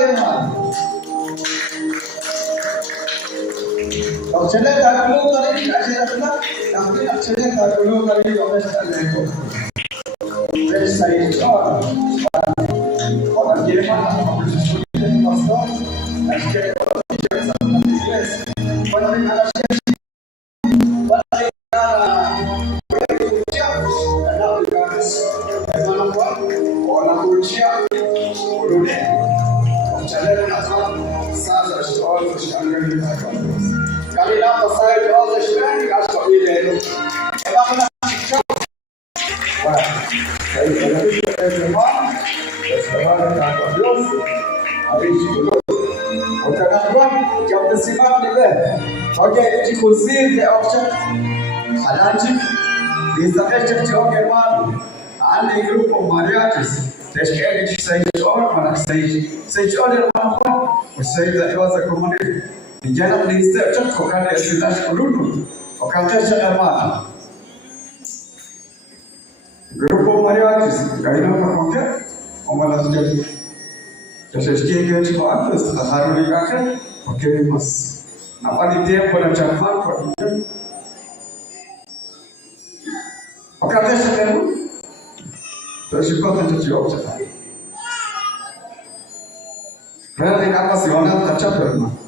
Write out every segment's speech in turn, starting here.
hermano. Auxiliar calculo kali ajaratna, tapi auxiliar calculo kali domestic lego. Fresh size और ये बात हम student मस्तो अच्छे टीचर्स अपने इंग्लिश पढ़ने का Oke, inclusive the option Halanchik is the best job hermano. And the group of mariachis, they share each stage or one stage or hermano. We say that it was a community. The general is the church for Kali Asilash Kulutu, or Kalchasha hermano. Group of mariachis, Gaino Moke, or Malas. Just exchange for others, the harmony garden, okay, we must. Apa di tiap pada zaman perlu, apakah sekarang terus juga terjadi apa? Berarti apa sih orang tercapai mana?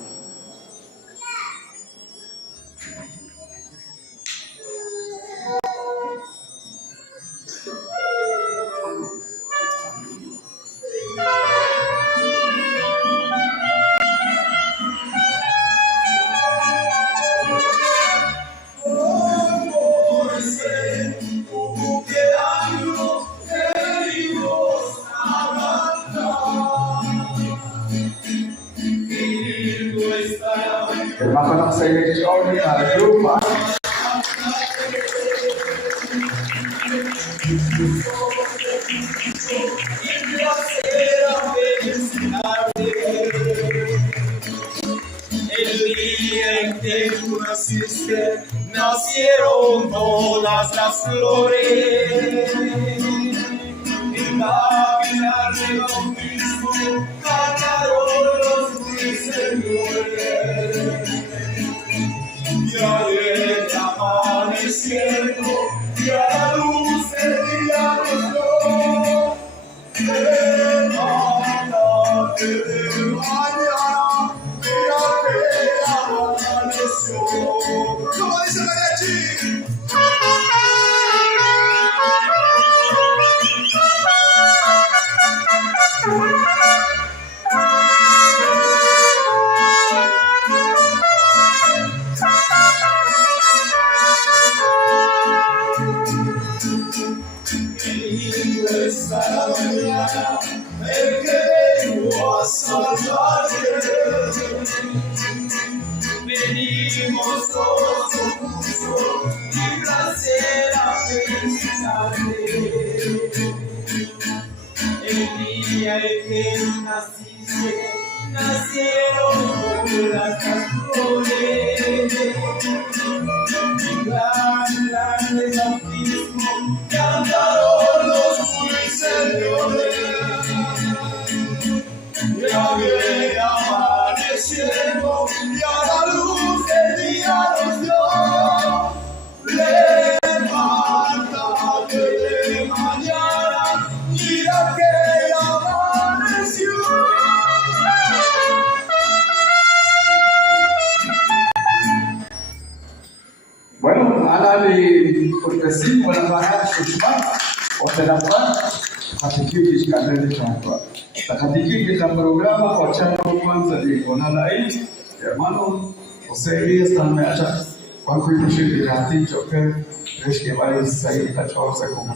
Makanan saya di sini ada rumah. El día en que tú naciste, nacieron todas las flores. En la vida de bautismo cantaron los ruiseñores. Ya viene amaneciendo, ya la luz del día nos dio. Levántate de mañana, mira que amaneció. ¿Cómo dice Mariachi? La mañana, el que vengo a salvarte. Venimos todos con gusto y placer a felicitarte. El día en que naciste, nacieron todas las flores. En grande bautismo cantaron los ruiseñores. Ya viene amaneciendo y a la luz del día nos dio. Levántate de mañana, mira que amaneció. Bueno, ahora le cortesimo la baja Sushma o Terapra, Hatiki Kandel Champa. Hatiki es el programa o charla cuanza de Conalai, hermano, José Díaz también allá. Cuando fui a Chile, ya te dicho que es que varios se han hecho cosas como